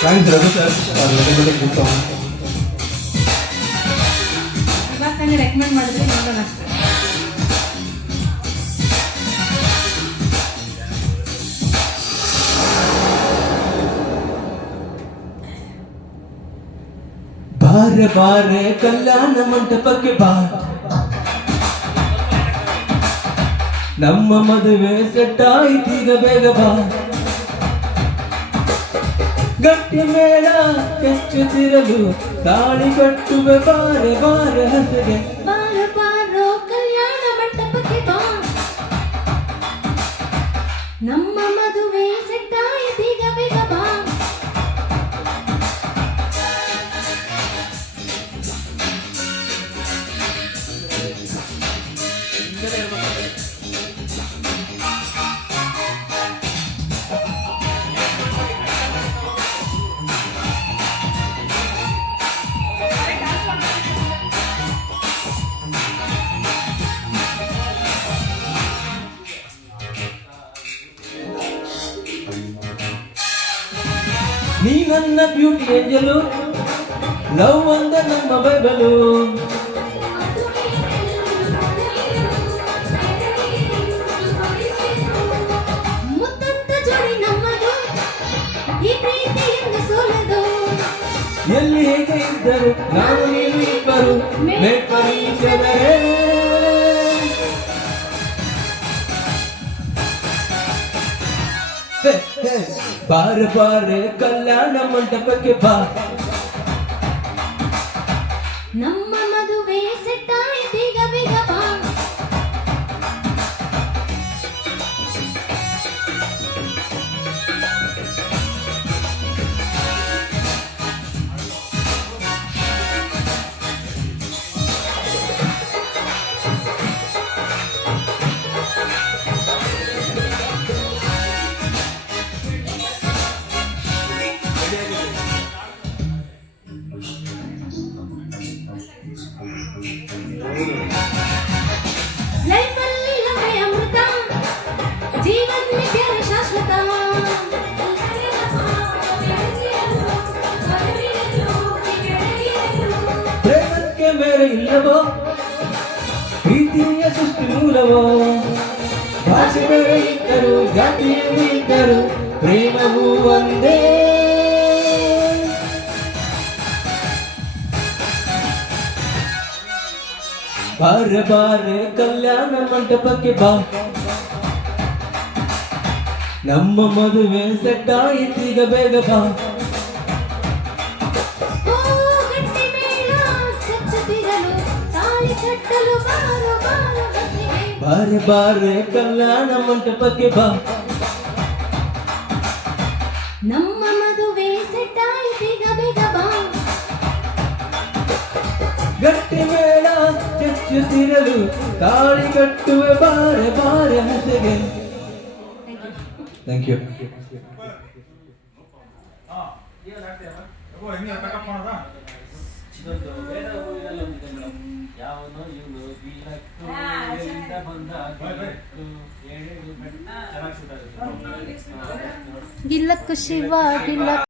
Thanks Raghu sir good song. ಇವಾಗ ತಾನೇ recommend ಮಾಡಿದ್ರೆ ನೋಡೋಣ ಅಷ್ಟೇ. ಬಾರೆ ಬಾರೆ ಕಲ್ಯಾಣ ಮಂಟಪಕ್ಕೆ ಬಾ, ನಮ್ಮ ಮದುವೆ ಸೆಟ್ ಆಯ್ತೀಗ ಬೇಗ ಬಾ. ಗಟ್ಟಿ ಮೇಳ ಹೆಚ್ಚುತ್ತಿರಲು ತಾಳಿ ಕಟ್ಟುವೆ ಬಾರೆ ಬಾರೆ ಹಸಗೆ. ಬಾರೋ ಬಾರೋ ಕಲ್ಯಾಣ ಮಂಟಪಕ್ಕೆ ಬಾ, ನಮ್ಮ ಮದುವೆ ಸೆಟ್ ಆಯ್ತೀಗ ಬೇಗ ಬಾ. ನೀ ನನ್ನ ಬ್ಯೂಟಿ ಏಂಜಲು, ಲವ್ ಒಂದ ನಮ್ಮ ಬೈಬಲು. ಮುತ್ತಂತ ಜೋಡಿ ನಮ್ಮದು, ಈ ಪ್ರೀತಿಯನ್ನು ಸೋಲದು. ಎಲ್ಲಿ ಹೇಗೆ ಇದ್ದರು ನಾನು ನೀನು ಇಬ್ಬರು ಮೇಲ್ಪರಿಚರೇ. ಬಾರೆ ಬಾರೆ ಕಲ್ಯಾಣ ಮಂಟಪಕ್ಕೆ ಬಾ, ನಮ್ಮ ಮದುವೆ ಸೆಟ್ ಆಯ್ತೀಗ ಬೇಗ ಬಾ. ಲೈಫಲ್ಲಿ ಲವೇ ಅಮೃತ, ಜೀವನ ಪ್ಯಾರ ಶಾಶ್ವತ. ಪ್ರೇಮಕ್ಕೆ ಮೇರೆ ಇಲ್ಲವೋ, ಪ್ರೀತಿಯ ಸೃಷ್ಟಿ ಮೂಲವೋ. ಭಾಷೆ ಬೇರೆ ಇದ್ದರು ಜಾತಿಯಲ್ಲಿ ಇದ್ದರು ಪ್ರೇಮವೂ ಒಂದೇ. ಬಾರೆ ಬಾರೆ ಕಲ್ಯಾಣ ಮಂಟಪಕ್ಕೆ ಬಾ, ನಮ್ಮ ಮದುವೆ ಸೆಟ್ ಆಯ್ತೀಗ ಬೇಗ ಬಾ. ಓ ಗಟ್ಟಿ ಮೇಳ ಚಚ್ಚುತ್ತಿರಲು ತಾಳಿ ಕಟ್ಟಲು ಬಾರೋ ಬಾರೋ ಬಸಿಗೆ. ಬಾರೆ ಬಾರೆ ಕಲ್ಯಾಣ ಮಂಟಪಕ್ಕೆ ಬಾ, ನಮ್ಮ ಮದುವೆ ಸೆಟ್ ಆಯ್ತೀಗ ಬೇಗ ಬಾ. ಗಟ್ಟಿ ಮೇಳ ಚಚ್ಚುತ್ತಿರಲು ತಾಳಿ ಕಟ್ಟುವೆ ಬಾರೆ ಬಾರೆ ಹಸೆಗೆ. Thank you. ಗಿಲ್ಲಕ್ಕು ಶಿವ ಗಿಲ್ಲ